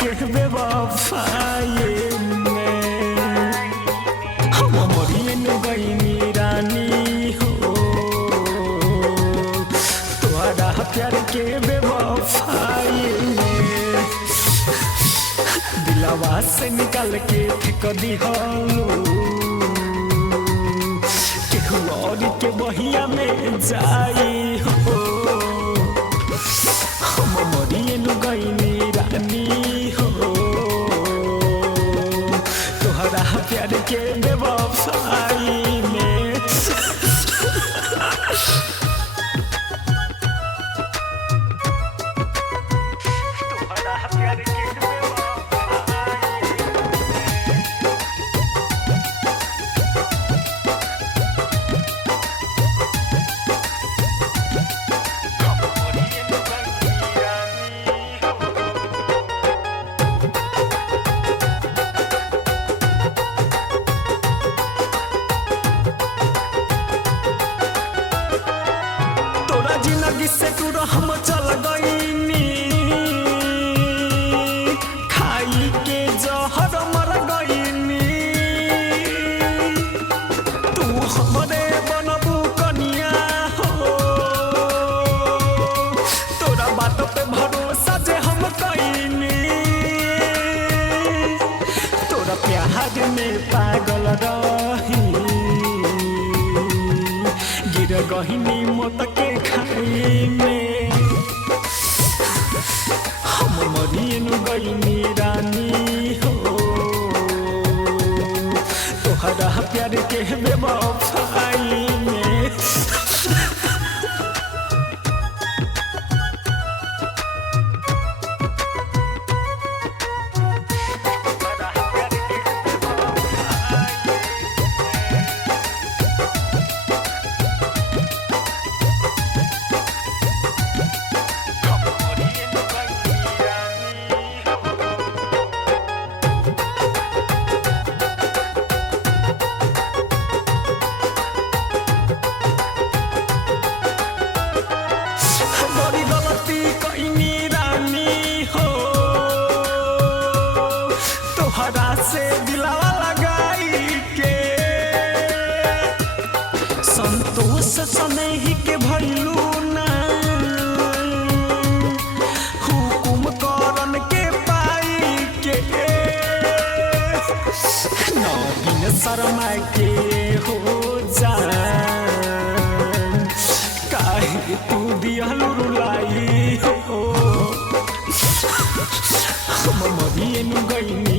के बेवफाई में हम मरिए न गईनी रानी हो तोहरा प्यार के बेवफाई में दिलवा से निकाल के फेंक दिहलो केहू और के बहिया में जाई हो हम मरिए न गईनी रानी हो तोहरा प्यार के बेवफाई में तोहरा प्यार के जिंदगी से दूर हम चल गईनी खाई के जहर मर गईनी तू हमरे बनबू कनिया हो तोरा बात पे भरोसा जे हम कईनी तोरा प्यार में पागल रही गिर गहिनी मत के खाई में हम मरिए न गईनी रानी हो तोहरा प्यार के बेवफाई में तोहरा से दिलावा लगाई के संतोष स्नेही के भइलू ना हुकुम करन के पाई के नवीन शर्मा के हो जान काहे तू दिहलू रुलाई हो हम मरिए न गईनी